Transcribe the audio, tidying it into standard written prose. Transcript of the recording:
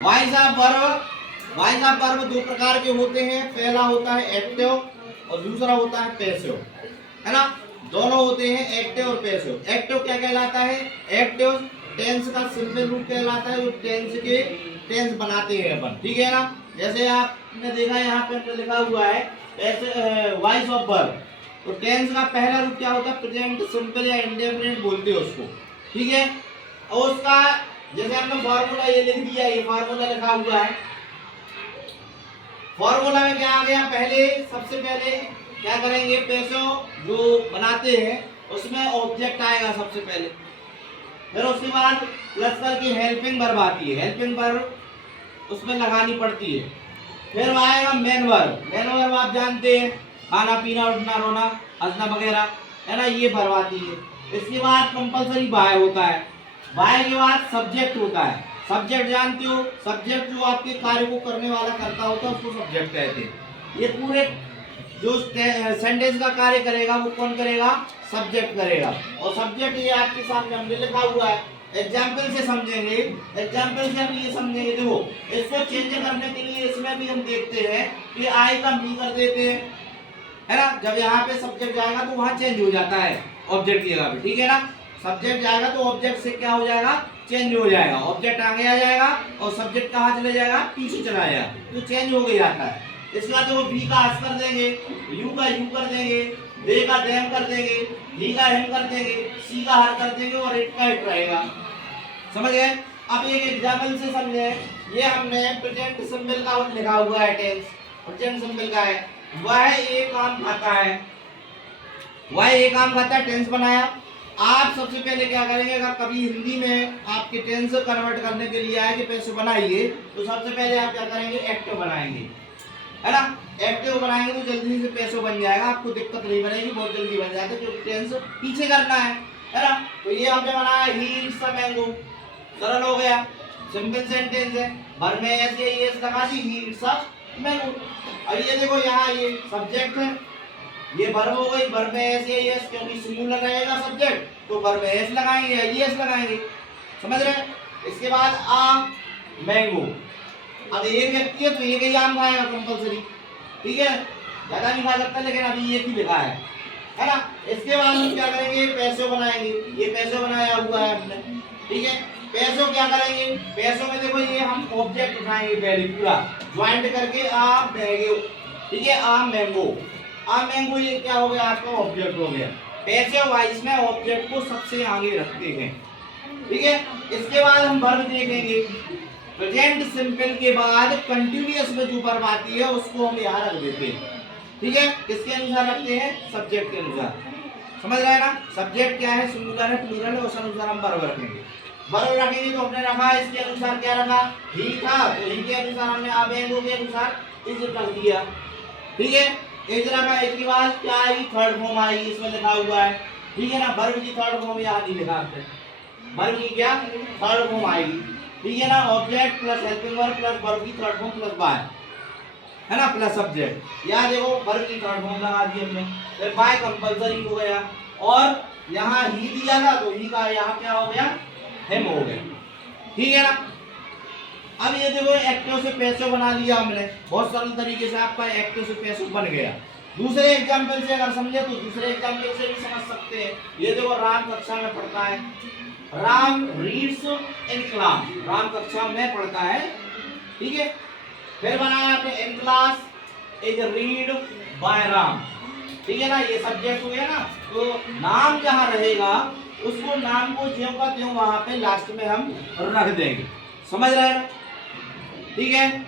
Voice of verb दो प्रकार के होते हैं। पहला होता है एक्टिव और दूसरा होता है पैसिव, है ना। दोनों होते हैं एक्टिव और पैसिव। एक्टिव क्या कहलाता है? एक्टिव टेंस का सिंपल रूप कहलाता है, जो टेंस बनाते हैं अपन, ठीक है ना। जैसे आपने देखा यहाँ पे हमने लिखा हुआ है वॉइस ऑफ वर्ब, तो टेंस का पहला रूप क्या होता है? प्रेजेंट सिंपल या इंडेफिनिट बोलते हैं उसको, ठीक है। और उसका जैसे हमने फॉर्मूला ये लिख दिया, ये फॉर्मूला लिखा हुआ है। फॉर्मूला में क्या आ गया? सबसे पहले क्या करेंगे? पैसिव जो बनाते हैं उसमें ऑब्जेक्ट आएगा सबसे पहले, फिर उसके बाद प्लस करके हेल्पिंग वर्ब आती है, हेल्पिंग वर्ब उसमें लगानी पड़ती है। फिर आएगा मेन वर्ब। मेन वर्ब आप जानते हैं, खाना पीना उठना रोना हंसना वगैरह, है ना, ये वर्ब आती है। इसके बाद कंपलसरी बाय होता है। बाय के बाद सब्जेक्ट होता है। सब्जेक्ट जानते हो, सब्जेक्ट जो आपके कार्य को करने वाला करता होता है उसको सब्जेक्ट कहते हैं। ये पूरे जो सेंटेंस का कार्य करेगा वो कौन करेगा? सब्जेक्ट करेगा। और सब्जेक्ट ये आपके सामने हमने लिखा हुआ है, एग्जाम्पल से समझेंगे। एग्जाम्पल से हम ये समझेंगे, देखो इसको चेंज करने के लिए इसमें भी हम देखते हैं कि आई का मी कर देते हैं, है ना। जब यहाँ पे सब्जेक्ट जाएगा तो वहाँ चेंज हो जाता है ऑब्जेक्ट की जगह पे, ठीक है ना। सब्जेक्ट जाएगा तो ऑब्जेक्ट से क्या हो जाएगा? चेंज हो जाएगा। ऑब्जेक्ट आगे आ जाएगा और सब्जेक्ट कहाँ चले जाएगा? पीछे चला जाएगा, तो चेंज हो गया जाता है। इसके बाद देखो बी का एस कर देंगे, यू का यू कर देंगे, दे का देम कर देंगे, ही का हिम कर देंगे, सी का हर कर देंगे और इट का इट रहेगा। समझ गए? अब एक एग्जाम्पल से समझे। ये हमने प्रेजेंट सिंपल का लिखा हुआ है, टेंस प्रेजेंट सिंपल का है। वह एक काम खाता है, वह एक काम खाता है, टेंस बनाया। आप सबसे पहले क्या करेंगे? अगर कभी हिंदी में आपके टेंस कन्वर्ट करने के लिए आए कि पैसे बनाइए, तो सबसे पहले आप क्या करेंगे? एक्टिव बनाएंगे, है ना। एक्टिव बनाएंगे तो जल्दी से पैसे बन जाएगा, आपको दिक्कत नहीं बनेगी, बहुत जल्दी बन जाएगा, क्योंकि टेंस पीछे करना है ना। तो ये हमने बनाया ही इट्स अ मैंगो, सरल हो गया, सिंपल सेंटेंस है। भर में ऐसे ये लगा दी, ही इट्स अ मैंगो। और ये देखो यहाँ ये सब्जेक्ट है, ये वर्ब हो गई। वर्ब में एस या एस, क्योंकि सिंगुलर रहेगा सब्जेक्ट तो वर्ब में एस लगाएंगे या एस लगाएंगे, समझ रहे हैं। इसके बाद आ मैंगो। अब एक व्यक्ति है तो एक ही आम खाएगा कंपलसरी, ठीक है, ज्यादा नहीं खा सकता, लेकिन अभी एक ही लिखा है ना। इसके बाद हम क्या करेंगे? पैसे बनाएंगे। ये पैसे बनाया हुआ है हमने, ठीक है। पैसों क्या करेंगे? पैसों में देखो ये हम ऑब्जेक्ट उठाएंगे पहले पूरा ज्वाइंट करके, आ मैंगो, ठीक है, आ मैंगो। आ मैंगो ये क्या हो गया? आपका ऑब्जेक्ट हो गया। पैसे वाइज में ऑब्जेक्ट को सबसे आगे रखते हैं, ठीक है। इसके बाद हम वर्ब देखेंगे। प्रेजेंट सिंपल के बाद कंटिन्यूअस में जो वर्ब आती है उसको हम यहाँ रख देते हैं, ठीक है। किसके अनुसार रखते हैं? सब्जेक्ट के अनुसार, समझ रहे हैं ना। सब्जेक्ट क्या है? सिंगुलर है प्लूरल है, उस अनुसार हम वर्ब रखेंगे। वर्ब रखेंगे तो हमने रखा इसके अनुसार, क्या रखा? ही था, तो ही के अनुसार हमने आ मैंगो के अनुसार इज रख दिया, ठीक है। एज रखा, एज के बाद क्या आएगी? थर्ड फॉर्म आएगी, इसमें लिखा हुआ है, ठीक है ना। वर्ब की थर्ड फॉर्म यहाँ नहीं लिखा आपने, वर्ब की क्या थर्ड फॉर्म आएगी, ठीक है ना। Object plus helping verb plus verb की थर्ड फॉर्म प्लस बाय, है ना, प्लस सब्जेक्ट। यहाँ देखो वर्ब की थर्ड फॉर्म लगा दी हमने, फिर बाय कंपलसरी हो गया, और यहाँ ही दिया था तो ही का यहाँ क्या हो गया? हिम हो गया, ठीक है ना। अब ये देखो एक्टिव से पैसे बना लिया हमने, बहुत सरल तरीके से आपका एक्टिव से पैसे बन गया। दूसरे एग्जाम्पल से अगर समझे तो दूसरे एग्जाम्पल से भी समझ सकते हैं। ये देखो राम कक्षा में पढ़ता है, Ram reads in class, Ram कक्षा में पढ़ता है, ठीक है। फिर बनाया आपने in class is read by Ram, ठीक है ना। ये सब्जेक्ट हो गया ना, तो नाम जहाँ रहेगा उसको नाम को ज्यों का त्यों वहां पे लास्ट में हम रख देंगे, समझ रहे हैं, ठीक है।